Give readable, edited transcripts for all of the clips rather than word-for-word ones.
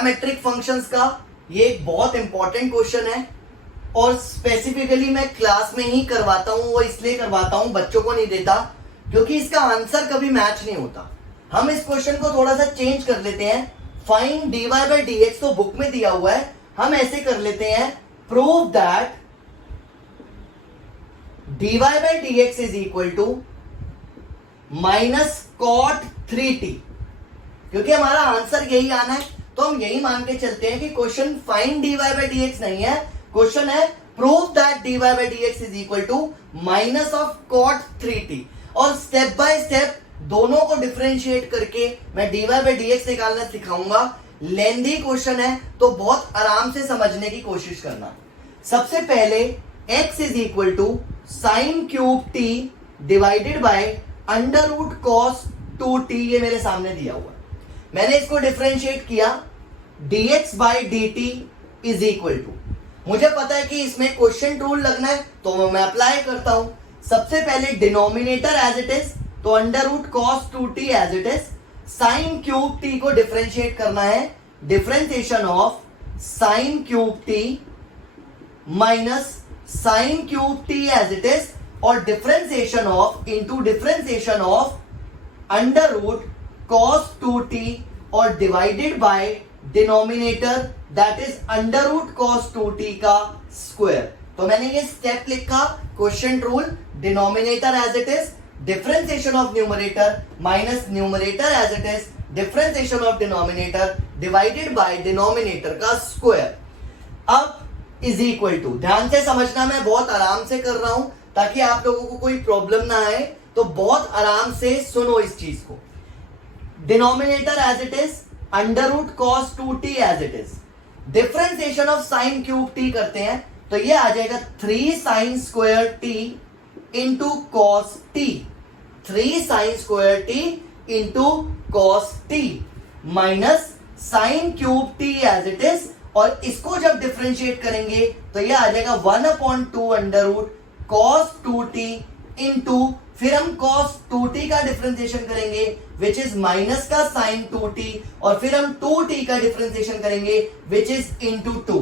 Parametric functions का ये एक बहुत इंपॉर्टेंट क्वेश्चन है और स्पेसिफिकली मैं क्लास में ही करवाता हूं। वो इसलिए करवाता हूं, बच्चों को नहीं देता, क्योंकि इसका आंसर कभी मैच नहीं होता। हम इस क्वेश्चन को थोड़ा सा चेंज कर लेते हैं। फाइंड dy बाई dx तो बुक में दिया हुआ है, हम ऐसे कर लेते हैं, prove that dy by dx is equal to minus cot 3t। क्योंकि हमारा आंसर यही आना है तो हम यही मान के चलते हैं कि question find dy by dx नहीं है, क्वेश्चन है prove that dy by dx is equal to minus of cot 3t। और स्टेप बाय स्टेप दोनों को डिफरेंशिएट करके मैं dy बाई dx निकालना सिखाऊंगा। लेंदी क्वेश्चन है तो बहुत आराम से समझने की कोशिश करना। सबसे पहले x is equal to sine cube t divided by under root cos 2t, ये मेरे सामने दिया हुआ है। मैंने इसको डिफरेंशिएट किया, dx by dt is equal to, मुझे पता है कि इसमें क्वेश्चन रूल लगना है तो मैं अप्लाई करता हूं। सबसे पहले डिनोमिनेटर एज इट इज, तो under root cos 2t as it is, sine cube t को डिफरेंशिएट करना है, differentiation of sine cube t minus sine cube t as it is, और differentiation of into differentiation of under root cos 2t और divided by denominator that is under root cos 2t का square. तो मैंने ये step लिखा, quotient rule, denominator as it is, differentiation of numerator minus numerator as it is, differentiation of denominator divided by denominator का square. अब is equal to, ध्यान से समझना, मैं बहुत आराम से कर रहा हूं ताकि आप लोगों को कोई प्रॉब्लम ना आए, तो बहुत आराम से सुनो इस चीज को। Denominator as it is, under root cos 2t as it is, differentiation of sine cube t करते हैं तो ये आ जाएगा 3 sine square t into cos t, 3 sine square t into cos t minus sine cube t as it is, और इसको जब differentiate करेंगे तो ये आ जाएगा 1/2 under root cos 2t into, फिर हम cos 2t का डिफरेंशिएशन करेंगे विच इज माइनस का साइन 2t, और फिर हम 2t का डिफरेंशिएशन करेंगे which is into 2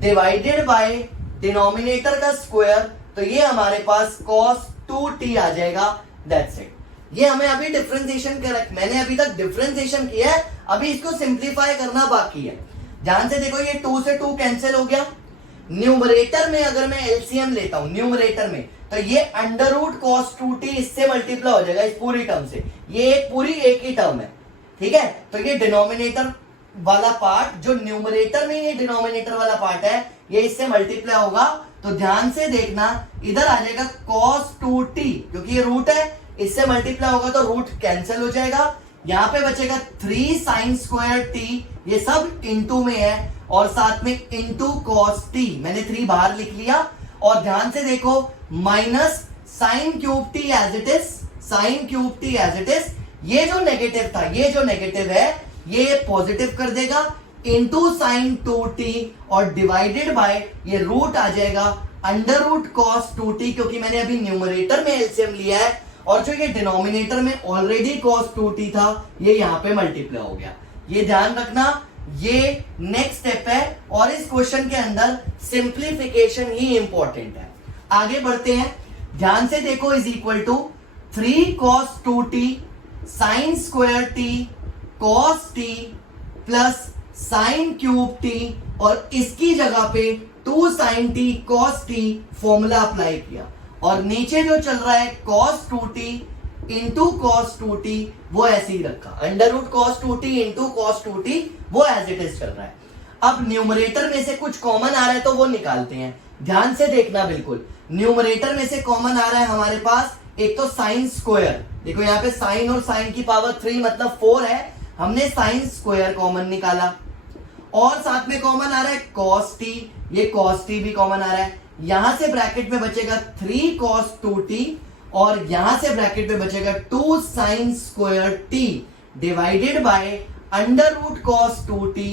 divided by denominator का स्क्वायर, तो ये हमारे पास cos 2t आ जाएगा। That's it. ये हमें अभी डिफरेंशिएशन करेक्ट, मैंने अभी तक डिफरेंशिएशन किया है, अभी इसको सिंप्लीफाई करना बाकी है। ध्यान से देखो, ये 2 से 2 कैंसिल हो गया। न्यूमरेटर में अगर मैं एलसीएम लेता हूं न्यूमरेटर में, तो ये अंडर रूट cos 2t इससे मल्टीप्लाई हो जाएगा इस पूरी टर्म से, ये एक ही टर्म है, ठीक है। तो ये डिनोमिनेटर वाला पार्ट जो न्यूमरेटर में ये डिनोमिनेटर वाला पार्ट है, ये इससे मल्टीप्लाई होगा। तो ध्यान से देखना, इधर आ जाएगा cos 2t, क्योंकि ये रूट है, इससे मल्टीप्लाई होगा तो रूट कैंसिल हो जाएगा। यहां पे बचेगा 3 साइन स्क्वायर t, ये सब इंटू में है, और साथ में इंटू cos t, मैंने 3 बाहर लिख लिया। और ध्यान से देखो, minus sine cube t as it is, sine cube t as it is, ये जो नेगेटिव था, ये जो नेगेटिव है ये पॉजिटिव कर देगा, इंटू साइन 2t और डिवाइडेड बाय ये रूट आ जाएगा अंडर रूट cos 2t, क्योंकि मैंने अभी न्यूमरेटर में एलसीएम लिया है, और जो ये डिनोमिनेटर में ऑलरेडी cos 2t था ये यहां पे मल्टीप्लाई हो गया। ये ध्यान रखना, ये नेक्स्ट स्टेप है, और इस क्वेश्चन के अंदर सिंप्लीफिकेशन ही इंपॉर्टेंट है। आगे बढ़ते हैं, ध्यान से देखो, is equal to 3 cos 2t sine square t cos t plus sine cube t, और इसकी जगह पे 2 sine t cos t formula apply किया, और नीचे जो चल रहा है cos 2t into cos 2t वो ऐसे ही रखा, under root cos 2t into cos 2t वो एज इट इज चल रहा है। अब न्यूमरेटर में से कुछ कॉमन आ रहा है तो वो निकालते हैं। ध्यान से देखना, बिल्कुल न्यूमरेटर में से कॉमन आ रहा है हमारे पास, एक तो साइन स्क्वायर, देखो यहाँ पे साइन और साइन की पावर 3 मतलब 4 है, हमने साइन स्क्वायर कॉमन निकाला, और साथ में कॉमन आ रहा है cos t, ये cos t भी कॉमन आ रहा है। यहां से ब्रैकेट में बचेगा 3 cos 2t, और यहां से ब्रैकेट में बचेगा 2 sine square t divided by under root cos 2t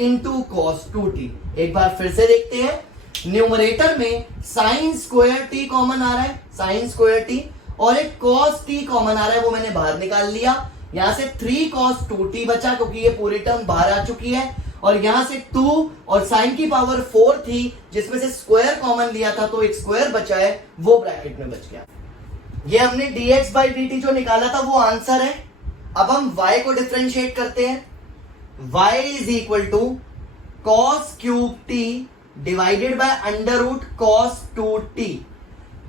into cos 2t। एक बार फिर से देखते हैं, न्यूमरेटर में साइन स्क्वायर t कॉमन आ रहा है, साइन स्क्वायर t, और एक cos t कॉमन आ रहा है, वो मैंने बाहर निकाल लिया। यहां से 3 cos 2t बचा क्योंकि ये पूरी टर्म बाहर आ चुकी है, और यहां से 2 और साइन की पावर 4 थी जिसमें से स्क्वायर कॉमन लिया था तो एक स्क्वायर बचा है, वो ब्रैकेट में बच गया। ये हमने dx बाई dt जो निकाला था वो आंसर है। अब हम y को डिफरेंशिएट करते हैं। y is equal to cos cube t divided by under root cos 2t।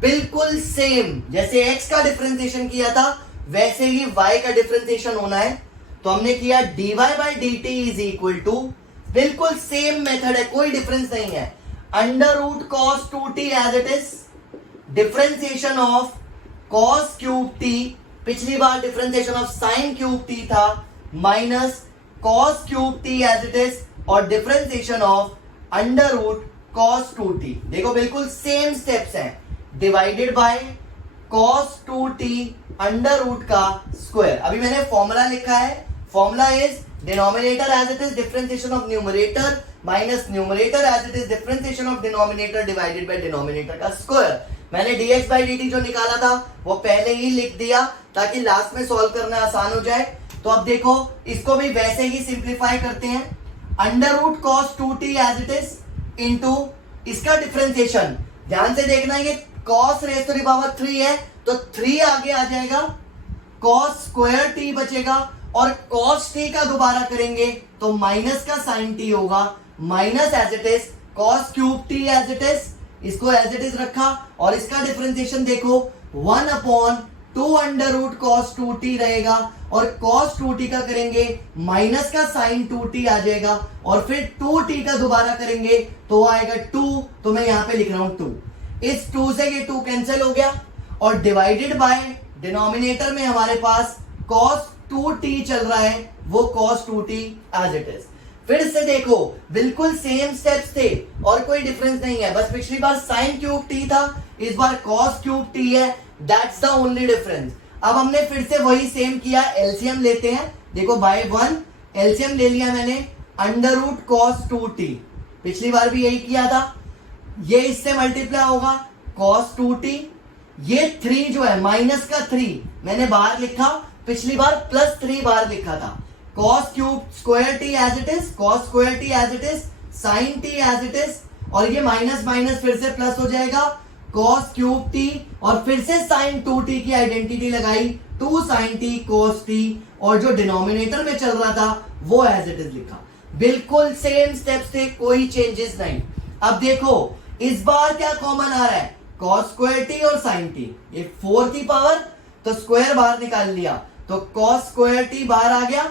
बिल्कुल सेम जैसे x का डिफरेंशिएशन किया था वैसे ही y का डिफरेंशिएशन होना है। तो हमने किया dy by dt is equal to, बिल्कुल सेम मेथड है, कोई डिफरेंस नहीं है, under root cos 2t as it is, differentiation of cos cube t, पिछली बार differentiation of sine cube t था, minus cos cube t as it is और differentiation of under root cos 2t। देखो बिल्कुल same steps हैं, divided by cos 2t under root का square. अभी मैंने फॉर्मूला लिखा है, formula is denominator as it is differentiation of numerator minus numerator as it is differentiation of denominator divided by denominator का square. मैंने dx by dt जो निकाला था वो पहले ही लिख दिया ताकि लास्ट में सॉल्व करना आसान हो जाए। तो अब देखो इसको भी वैसे ही सिंप्लीफाई करते हैं, under root cos 2t as it is into इसका डिफरेंशिएशन, ध्यान से देखना ये cos raise to the power 3 है तो 3 आगे आ जाएगा, कॉस स्क्वायर t बचेगा और कॉस t का दोबारा करेंगे तो माइनस का साइन t होगा, minus as it is cos cube t as it is, इसको एज इट इज रखा और इसका डिफरेंशिएशन देखो 1 upon 2 under root cos 2t रहेगा और कॉस 2t का करेंगे माइनस का साइन 2t आ जाएगा और फिर 2t का दोबारा करेंगे तो आएगा 2, तो मैं यहां पे लिख रहा हूं 2। इस 2 से ये 2 कैंसिल हो गया और डिवाइडेड बाय डिनोमिनेटर में हमारे पास cos 2t चल रहा है, वो cos 2t as it is. फिर से देखो बिल्कुल सेम स्टेप्स थे और कोई डिफरेंस नहीं है, बस पिछली बार sin क्यूब t था, इस बार cos क्यूब t है, दैट्स द ओनली डिफरेंस। अब हमने फिर से वही सेम किया, एलसीएम लेते हैं, देखो बाय 1 एलसीएम ले लिया मैंने, अंडर रूट cos 2t, पिछली बार भी यही किया था, ये इससे मल्टीप्लाई होगा cos 2t, ये 3 जो है माइनस का 3 मैंने बाहर लिखा, पिछली बार प्लस 3 बाहर लिखा था, cos cube square t as it is, cos square t as it is, sin t as it is और ये माइनस माइनस फिर से प्लस हो जाएगा, cos क्यूब t और फिर से sin 2t की आइडेंटिटी लगाई 2 sin t cos t और जो डिनोमिनेटर में चल रहा था वो एज इट इज लिखा। बिल्कुल सेम स्टेप्स थे, कोई चेंजेस नहीं। अब देखो इस बार क्या कॉमन आ रहा है, cos स्क्वायर t और sin t, ये 4 की पावर तो स्क्वायर बाहर निकाल लिया तो cos स्क्वायर t बाहर आ गया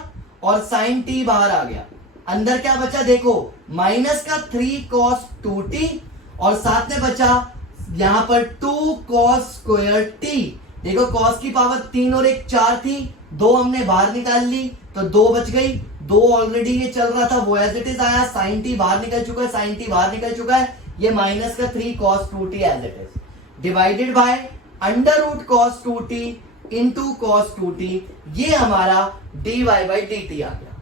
और sin t बाहर आ गया, अंदर क्या बचा देखो माइनस का 3 cos 2t और साथ में बचा यहां पर 2 cos स्क्वायर t। देखो cos की पावर 3 और 1 4 थी, 2 हमने बाहर निकाल ली तो 2 बच गई, 2 ऑलरेडी ये चल रहा था वो एज इट इज आया, sin t बाहर निकल चुका है, sin t बाहर निकल चुका है, ये माइनस का 3 cos 2t as it is, divided by under root cos 2t into cos 2t, ये हमारा dy बाई dt आ गया।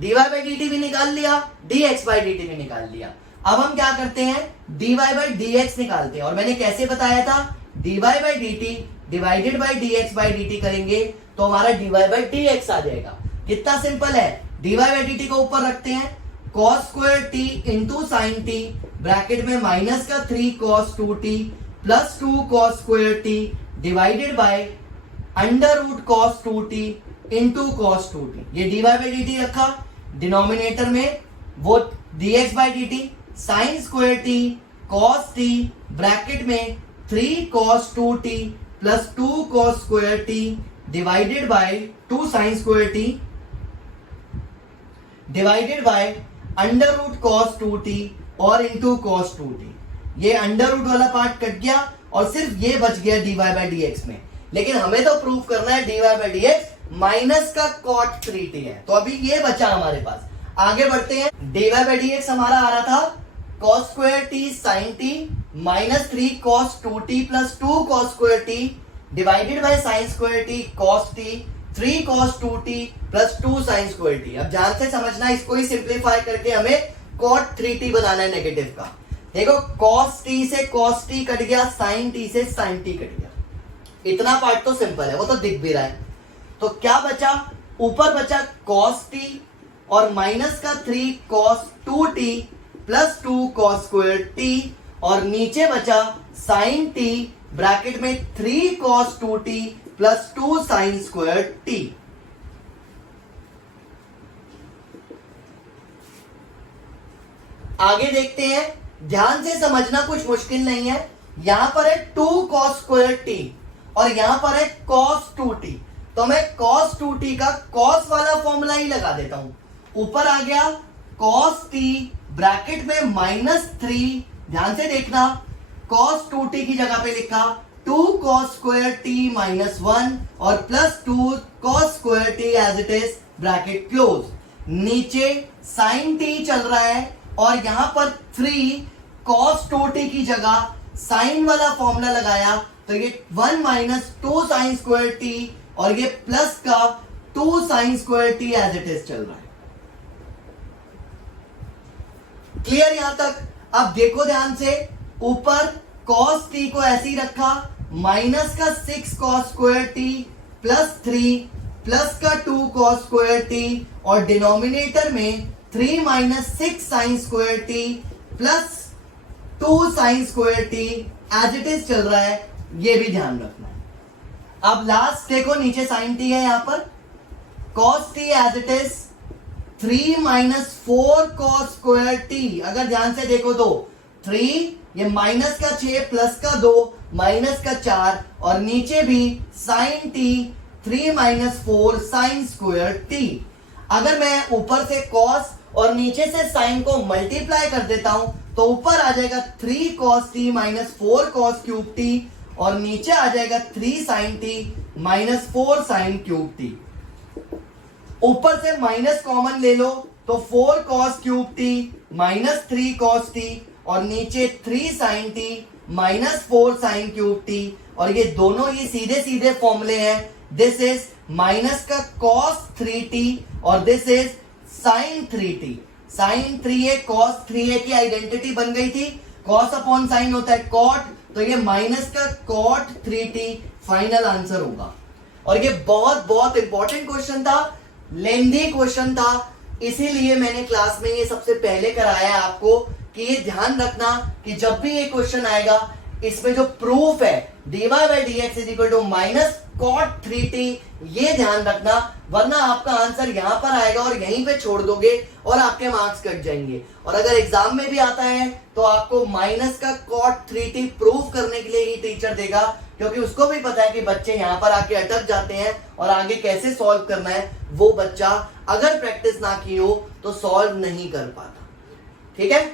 dy बाई dt भी निकाल लिया, dx बाई dt भी निकाल लिया। अब हम क्या करते हैं, dy बाई dx निकालते हैं और मैंने कैसे बताया था, dy by dt divided by dx by dt करेंगे तो हमारा dy बाई dx आ जाएगा। कितना सिंपल है, dy बाई dt को ऊपर रखते हैं, cos square t into sine t bracket में माइनस का 3 cos 2t plus 2 cos square t divided by under root cos 2t into cos 2t, ये dy बाई dt रखा, डिनोमिनेटर में वो dx by dt sine square t cos t bracket में 3 cos 2t plus 2 cos square t divided by 2 sin square t divided by under root cos 2t और into cos 2t। ये under root वाला part cut गया और सिर्फ ये बच गया dy बाई dx में, लेकिन हमें तो प्रूव करना है dy बाई dx माइनस का cot 3t है, तो अभी ये बचा हमारे पास। आगे बढ़ते हैं, dy बाई dx हमारा आ रहा था cos square t sin t minus 3 cos 2t plus 2 cos square t divided bye sin square t cos t 3 cos 2t plus 2 sin square t। अब ध्यान से समझना, इसको ही सिंप्लीफाई करके हमें cot 3t बनाना है नेगेटिव का। देखो cos t से cos t कट गया, sin t से sin t कट गया, इतना पार्ट तो सिंपल है, वो तो दिख भी रहा है। तो क्या बचा, ऊपर बचा cos t और माइनस का 3 cos 2t plus 2 cos square t और नीचे बचा sin t ब्रैकेट में 3 cos 2t plus 2 sin square t। आगे देखते हैं, ध्यान से समझना, कुछ मुश्किल नहीं है। यहां पर है 2 cos स्क्वायर t और यहां पर है cos 2t, तो मैं cos 2t का cos वाला फॉर्मूला ही लगा देता हूं। ऊपर आ गया cos t ब्रैकेट में -3, ध्यान से देखना, cos 2t की जगह पे लिखा 2 cos स्क्वायर t -1 और plus 2 cos square t as it is bracket close. नीचे sin t चल रहा है और यहां पर 3 cos 2t की जगह sin वाला फॉर्मूला लगाया, तो ये 1 - 2 sin स्क्वायर t और ये प्लस का 2 sin square t as it is चल रहा है। क्लियर यहां तक? अब देखो ध्यान से, ऊपर cos t को ऐसे ही रखा, माइनस का 6 cos square t plus 3 plus का 2 cos स्क्वायर t और डिनोमिनेटर में 3 - 6 sin square t plus 2 sin square t as it is चल रहा है, ये भी ध्यान रखना है। अब लास्ट देखो, नीचे sin t है, यहां पर cos t as it is 3 - 4 cos square t। अगर ध्यान से देखो तो 3, ये माइनस का 6 प्लस का 2 माइनस का 4 और नीचे भी sin t 3 - 4 sin square t। अगर मैं ऊपर से cos और नीचे से sin को मल्टीप्लाई कर देता हूं तो ऊपर आ जाएगा 3 cos t -4 cos cube t और नीचे आ जाएगा 3 sin t -4 sin cube t। ऊपर से माइनस कॉमन ले लो तो 4 cos cube t -3 cos t और नीचे 3 sin t -4 sin cube t और ये दोनों ही सीधे सीधे फॉर्मूले हैं। दिस इज माइनस का cos 3t और this is sin 3t। sin 3a cos 3a की आइडेंटिटी बन गई थी, cos अपॉन sin होता है cot, तो ये माइनस का cot 3t फाइनल आंसर होगा। और ये बहुत बहुत इंपॉर्टेंट क्वेश्चन था, लेंदी क्वेश्चन था, इसीलिए मैंने क्लास में ये सबसे पहले कराया है आपको कि ये ध्यान रखना कि जब भी ये क्वेश्चन आएगा इसमें जो प्रूफ है dy by dx is equal to minus cot 3t, ये ध्यान रखना, वरना आपका आंसर यहां पर आएगा और यहीं पे छोड़ दोगे और आपके मार्क्स कट जाएंगे। और अगर एग्जाम में भी आता है तो आपको माइनस का cot 3t प्रूफ करने के लिए ही टीचर देगा, क्योंकि उसको भी पता है कि बच्चे यहां पर आके अटक जाते हैं और आगे कैसे सॉल्व करना है वो बच्चा अगर प्रैक्टिस ना की हो तो सॉल्व नहीं कर पाता। ठीक है।